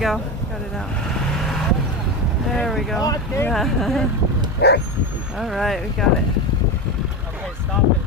go. Got it out. There we go. Yeah. All right, we got it. Okay, stop it.